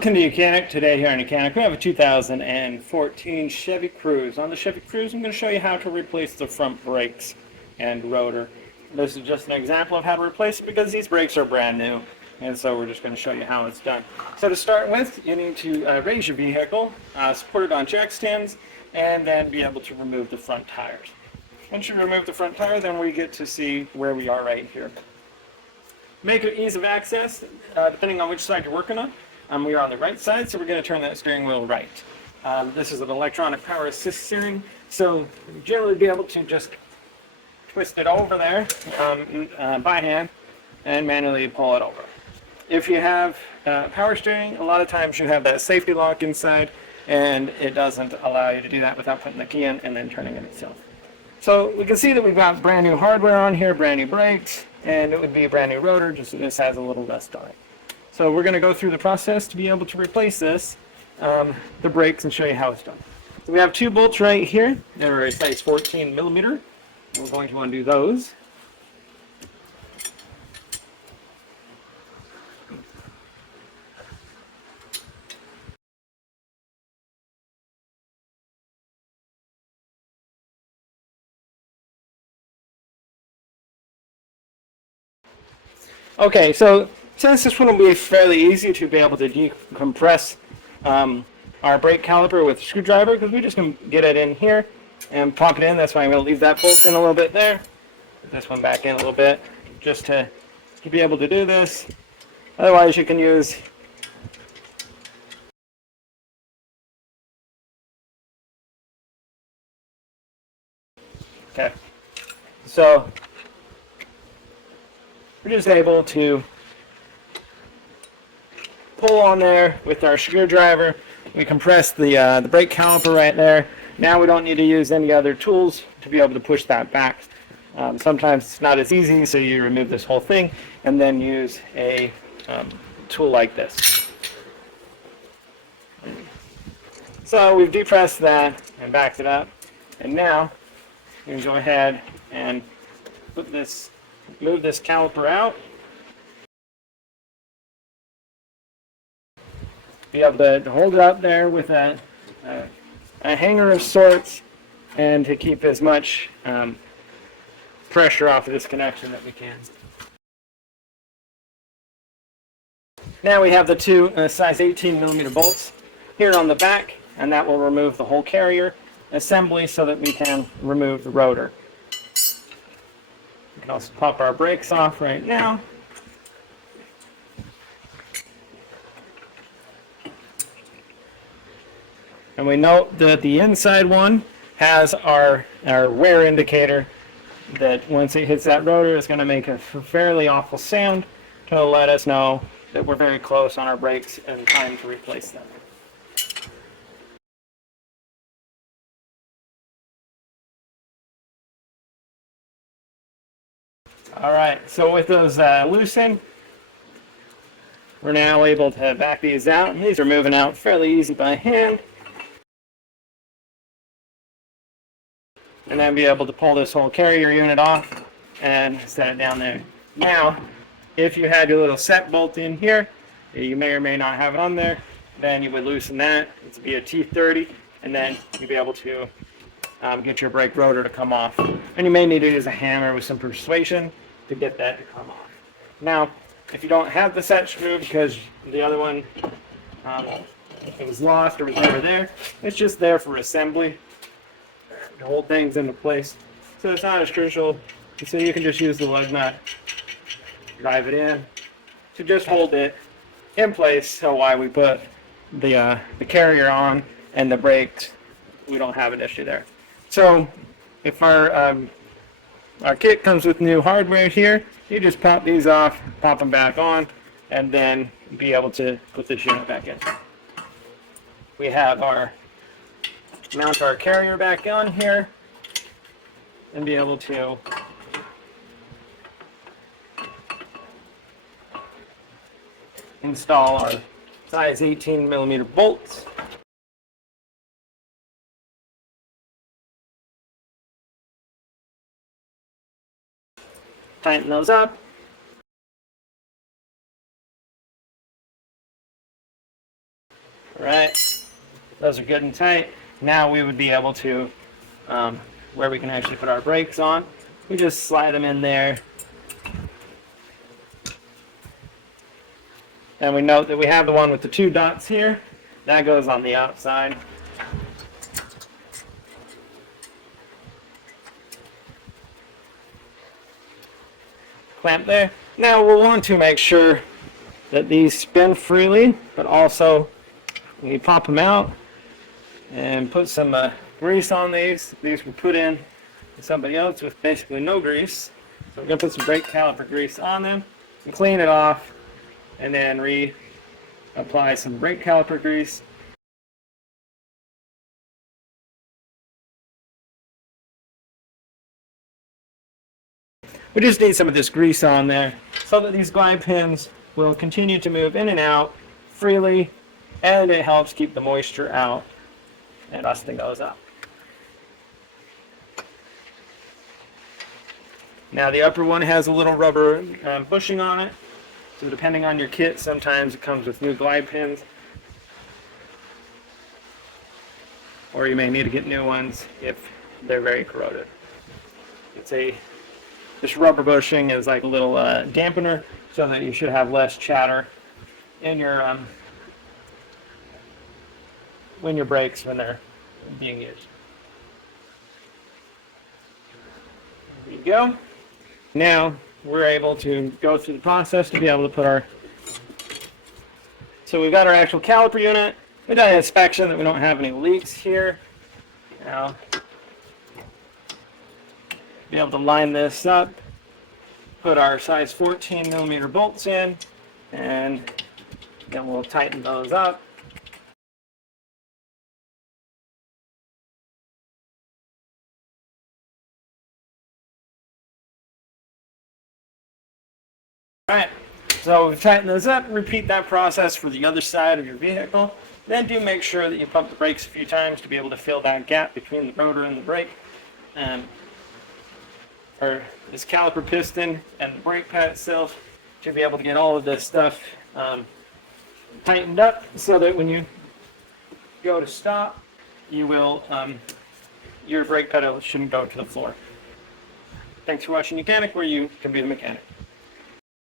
Welcome to YOUCANIC. Today here on YOUCANIC we have a 2014 Chevy Cruze. On the Chevy Cruze I'm going to show you how to replace the front brakes and rotor. This is just an example of how to replace it because these brakes are brand new, and so we're just going to show you how it's done. So to start with, you need to raise your vehicle, support it on jack stands, and then be able to remove the front tires. Once you remove the front tire, then we get to see where we are right here. Make it ease of access, depending on which side you're working on. We are on the right side, so we're going to turn that steering wheel right. This is an electronic power assist steering, so you'll generally be able to just twist it over there by hand and manually pull it over. If you have power steering, a lot of times you have that safety lock inside, and it doesn't allow you to do that without putting the key in and then turning it itself. So we can see that we've got brand new hardware on here, brand new brakes, and it would be a brand new rotor, just this has a little rust on it. So we're going to go through the process to be able to replace this, the brakes, and show you how it's done. So we have two bolts right here. They're a size 14 millimeter. We're going to undo those. Okay, so since this one will be fairly easy to be able to decompress our brake caliper with a screwdriver, because we just can get it in here and pop it in. That's why I'm going to leave that bolt in a little bit there. Put this one back in a little bit, just to be able to do this. Otherwise, you can use okay. So we're just able to pull on there with our screwdriver. We compress the brake caliper right there. Now we don't need to use any other tools to be able to push that back. Sometimes it's not as easy, so you remove this whole thing and then use a tool like this. So we've depressed that and backed it up, and now you can go ahead and move this caliper out. Be able to hold it up there with a hanger of sorts, and to keep as much pressure off of this connection that we can. Now we have the two size 18 millimeter bolts here on the back, and that will remove the whole carrier assembly so that we can remove the rotor. We can also pop our brakes off right now. And we note that the inside one has our wear indicator, that once it hits that rotor, it's going to make a fairly awful sound to let us know that we're very close on our brakes and time to replace them. Alright, so with those loosened, we're now able to back these out, and these are moving out fairly easy by hand. And then be able to pull this whole carrier unit off and set it down there. Now, if you had your little set bolt in here, you may or may not have it on there, then you would loosen that. It's be a T30, and then you'd be able to get your brake rotor to come off. And you may need to use a hammer with some persuasion to get that to come off. Now, if you don't have the set screw because the other one it was lost or was never there, it's just there for assembly to hold things into place. So it's not as crucial. So you can just use the lug nut, drive it in to just hold it in place. So while we put the carrier on and the brakes, we don't have an issue there. So if our kit comes with new hardware here, you just pop these off, pop them back on, and then be able to put this unit back in. We have mount our carrier back on here and be able to install our size 18 millimeter bolts. Tighten those up. Right, those are good and tight. Now we would be able to, where we can actually put our brakes on, we just slide them in there. And we note that we have the one with the 2 dots here. That goes on the outside. Clamp there. Now we'll want to make sure that these spin freely, but also we pop them out and put some grease on these. These were put in by somebody else with basically no grease. So we're going to put some brake caliper grease on them and clean it off, and then reapply some brake caliper grease. We just need some of this grease on there so that these glide pins will continue to move in and out freely, and it helps keep the moisture out and rusting those up. Now the upper one has a little rubber bushing on it, so depending on your kit, sometimes it comes with new glide pins, or you may need to get new ones if they're very corroded. This rubber bushing is like a little dampener, so that you should have less chatter in your when your brakes when they're being used. There you go. Now we're able to go through the process to be able to put our. So we've got our actual caliper unit. We've done an inspection that we don't have any leaks here. Now, be able to line this up, put our size 14 millimeter bolts in, and then we'll tighten those up. Alright, so we've tightened those up. Repeat that process for the other side of your vehicle. Then do make sure that you pump the brakes a few times to be able to fill that gap between the rotor and the brake. Or this caliper piston and the brake pad itself to be able to get all of this stuff tightened up so that when you go to stop, you will your brake pedal shouldn't go to the floor. Thanks for watching YOUCANIC, where you can be the mechanic.